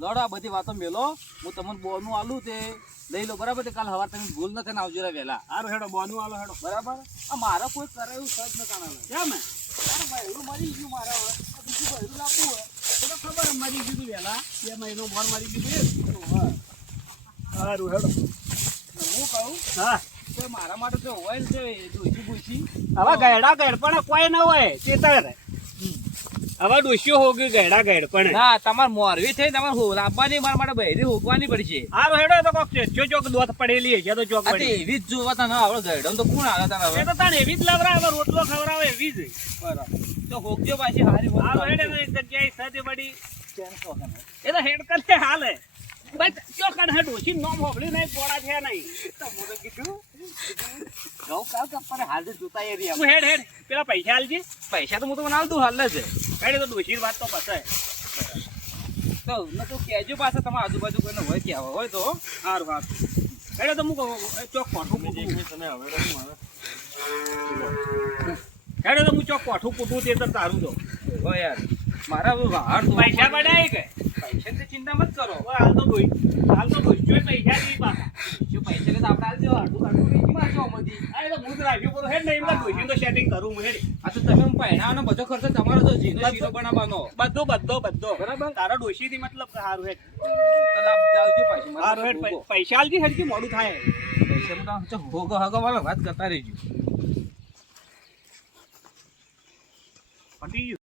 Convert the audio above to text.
હેડો આ બધી વાતો મેલો. હું તમને બોનું આલું તે લઈ લો બરાબર? તે કાલ હવાર તમે ભૂલ ન થઈને આવજો રે વહેલા. હારું હેડો બોનું આલો હેડો. બરાબર? આ મારા કોઈ કરે એવું સજ ન કાણા કેમ? હે? અરે ભાઈ મરી ગયું મારા હવે. બીજું ભાઈ લાવવું હોય તો ખબર મરી ગયું વહેલા. બે મહિનો ભર મરી ગયું હારું હેડો. હું કહું હા. મારા માટે તો હોય ને તે ડોસી બુસી હવે ગયડા પણ કોઈ ન હોય ચેતર. હવે ડોસ્યો ગેડા ગયડા પણ. ના તમારે મોરવી થઈ તમારે હો- લાવવાની મારા માટે બહેરી હોકવાની પડશે. આ હેડો તો કોક છે જો જોક દોત પડેલી છે તો જોક આ પડી એવી જ જોવા તા ના આવડે ગયડો તો કોણ આવે તને હવે એ તો તાને એવી જ લવરાવે રોટલો ખવરાવે એવી જ. બરાબર. તો હોકજો પાછી હારી હોક હારું હેડે એક જગ્યાએ સજે પડી એ તો હેડ કરતે હાલે. બસ જો કણ હે ડોશી નોમ હોબલી નહીં પોડા છે નહીં. હાલ જોતા એ રહ્યા. તું હેડ હેડ. પેલા પૈસા આલજે. પૈસા તો હું તો મને આલ દઉં હાલ જ કાઢે તો ડોશી વાત તો પસાય તો ન તો કહેજો પાછા તમારા આજુબાજુ કોઈને હોય કે આવે હોય તો હારું વાત કાઢે તો મૂકો ચોક કોઠું કૂટું. કાઢે તો હું ચોક કોઠું કૂટું તે તો તારું તો હો યાર. મારા હવે બહાર પૈસા બડાય કે? પૈસાની ચિંતા મત કરો. હવે હાલ તો ડોઈ હાલ તો ડોશીઓએ પૈસા નહીં પાછા. પૈસા તો આપણે અડધું કાઢું મારજો આમાંથી. આ તો ભૂત રાખ્યું પડે હેડ નહીં એમના ડોશીને સેટિંગ કરું હું હેડ. આ તો તમે પહેણાવાનો બધો ખર્ચો તમારો તો જીનો શીરો બનાવવાનો. બધો બધો બધો. બરાબર. તારા ડોશીથી મતલબ હારું હેડ. જાવજો પાછી હેડ પૈસા આલજી હેડ કે મોડું થાય. પૈસામાં તો હોગો હગો વાળો વાત કરતા રહેજો. પટી